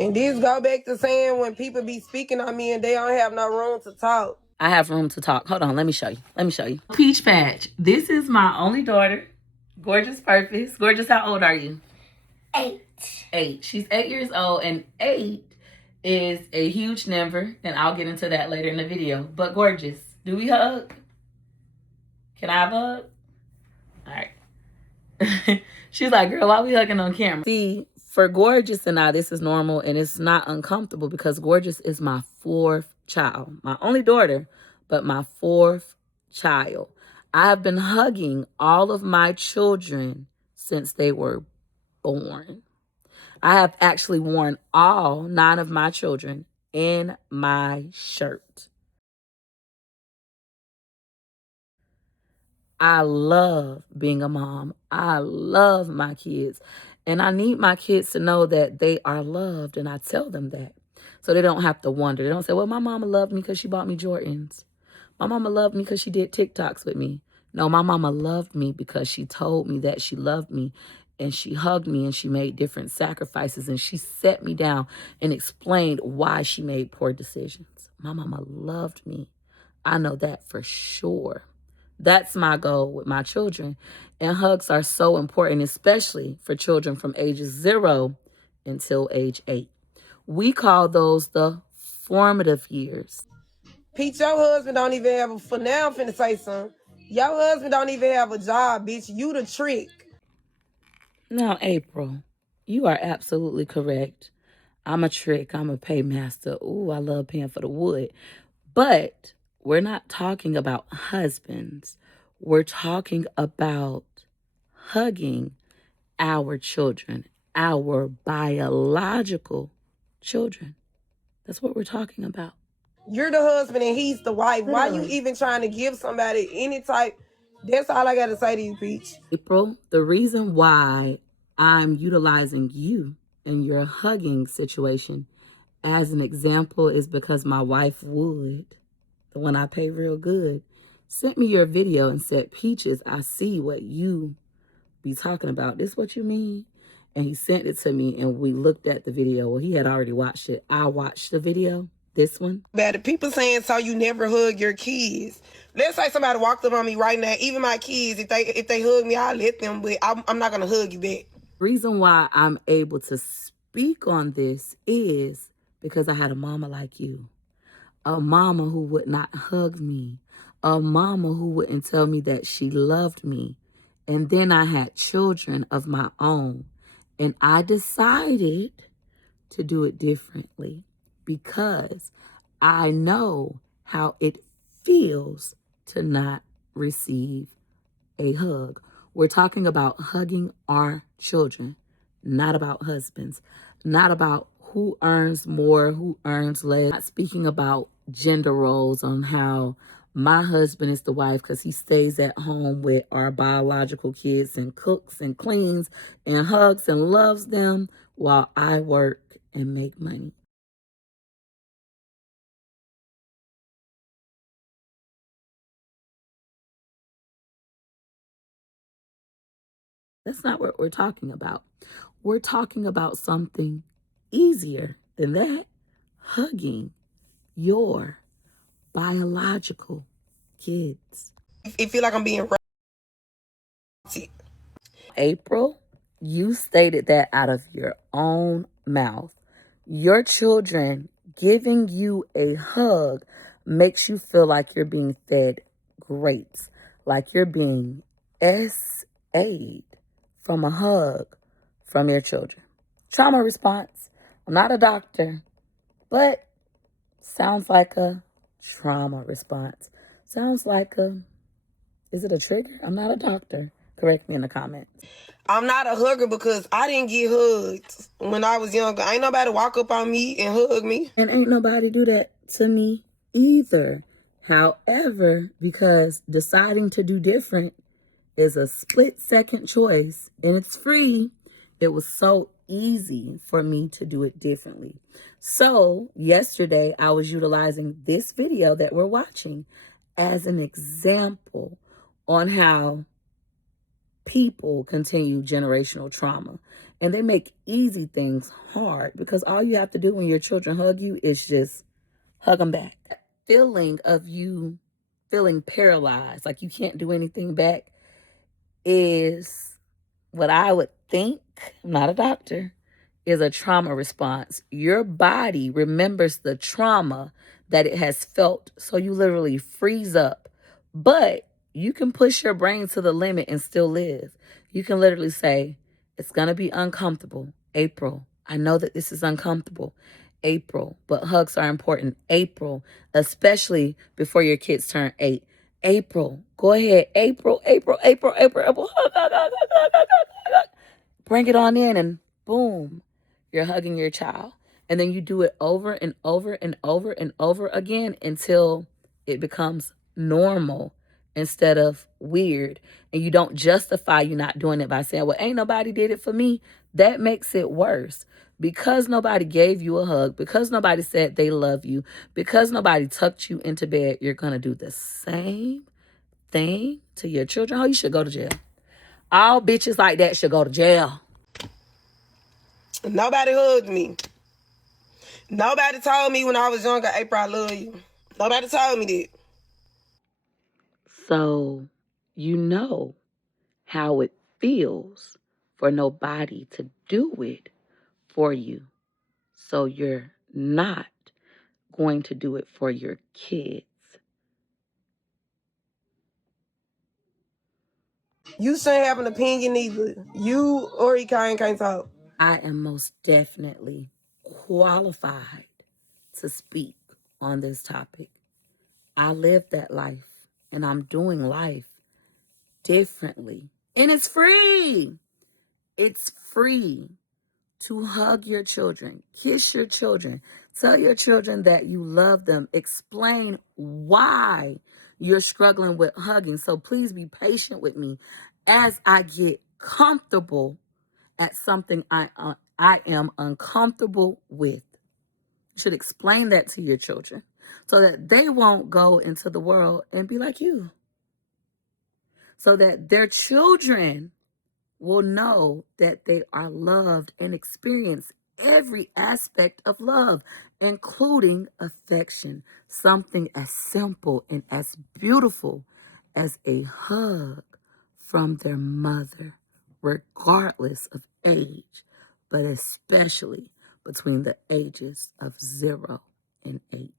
And this go back to saying when people be speaking on me and they don't have no room to talk. I have room to talk. Hold on, let me show you. Peach Patch. This is my only daughter. Gorgeous Purpose. Gorgeous, how old are you? 8. 8. She's 8 years old, and 8 is a huge number, and I'll get into that later in the video. But Gorgeous, do we hug? Can I have a hug? All right. She's like, girl, why we hugging on camera? See, for Gorgeous and I, this is normal, and it's not uncomfortable because Gorgeous is my 4th child. My only daughter, but my 4th child. I have been hugging all of my children since they were born. I have actually worn all 9 of my children in my shirt. I love being a mom. I love my kids. And I need my kids to know that they are loved. And I tell them that. So they don't have to wonder. They don't say, well, my mama loved me because she bought me Jordans. My mama loved me because she did TikToks with me. No, my mama loved me because she told me that she loved me. And she hugged me and she made different sacrifices. And she set me down and explained why she made poor decisions. My mama loved me. I know that for sure. That's my goal with my children. And hugs are so important, especially for children from ages 0 until age 8. We call those the formative years. Peach, your husband don't even have a, for now I'm finna say something. Your husband don't even have a job, bitch. You the trick. Now, April, you are absolutely correct. I'm a trick. I'm a paymaster. Ooh, I love paying for the wood. But we're not talking about husbands. We're talking about hugging our children, our biological children. That's what we're talking about. You're the husband and he's the wife. Why you even trying to give somebody any type? That's all I got to say to you, Peach. April, the reason why I'm utilizing you in your hugging situation as an example is because my wife Wood, the one I pay real good, sent me your video and said, Peaches, I see what you be talking about. This what you mean? And he sent it to me and we looked at the video. Well, he had already watched it. I watched the video, this one. Bad. The people saying, so you never hug your kids. Let's say somebody walked up on me right now, even my kids, if they hug me, I'll let them, but I'm not going to hug you back. The reason why I'm able to speak on this is because I had a mama like you. A mama who would not hug me. A mama who wouldn't tell me that she loved me. And then I had children of my own. And I decided to do it differently because I know how it feels to not receive a hug. We're talking about hugging our children, not about husbands, not about who earns more, who earns less. Not speaking about gender roles on how my husband is the wife because he stays at home with our biological kids and cooks and cleans and hugs and loves them while I work and make money. That's not what we're talking about. We're talking about something easier than that. Hugging your biological kids. I feel like I'm being April, you stated that out of your own mouth. Your children giving you a hug makes you feel like you're being fed grapes, like you're being SA'd from a hug from your children. Trauma response. I'm not a doctor, but sounds like a trauma response. Sounds like is it a trigger? I'm not a doctor. Correct me in the comments. I'm not a hugger because I didn't get hugged when I was younger. Ain't nobody walk up on me and hug me. And ain't nobody do that to me either. However, because deciding to do different is a split-second choice and it's free, it was so easy for me to do it differently. So yesterday, I was utilizing this video that we're watching as an example on how people continue generational trauma, and they make easy things hard because all you have to do when your children hug you is just hug them back. That feeling of you feeling paralyzed, like you can't do anything back, is what I would think, I'm not a doctor, is a trauma response. Your body remembers the trauma that it has felt, so you literally freeze up. But you can push your brain to the limit and still live. You can literally say, it's going to be uncomfortable. April, I know that this is uncomfortable. April, but hugs are important. April, especially before your kids turn 8. April, go ahead. April. Hug, hug, hug, hug, hug, hug, hug. Bring it on in, and boom, you're hugging your child. And then you do it over and over and over and over again until it becomes normal instead of weird. And you don't justify you not doing it by saying, well, ain't nobody did it for me. That makes it worse. Because nobody gave you a hug, because nobody said they love you, because nobody tucked you into bed, you're going to do the same thing to your children. Oh, you should go to jail. All bitches like that should go to jail. Nobody hugged me. Nobody told me when I was younger, April, I love you. Nobody told me that. So you know how it feels for nobody to do it for you. So you're not going to do it for your kids. You shouldn't have an opinion either. You or Ikain can't talk. I am most definitely qualified to speak on this topic. I lived that life, and I'm doing life differently. And it's free. It's free to hug your children, kiss your children, tell your children that you love them, explain why you're struggling with hugging. So please be patient with me as I get comfortable at something I am uncomfortable with. You should explain that to your children so that they won't go into the world and be like you. So that their children will know that they are loved and experience every aspect of love, including affection. Something as simple and as beautiful as a hug from their mother, regardless of age, but especially between the ages of 0 and 8.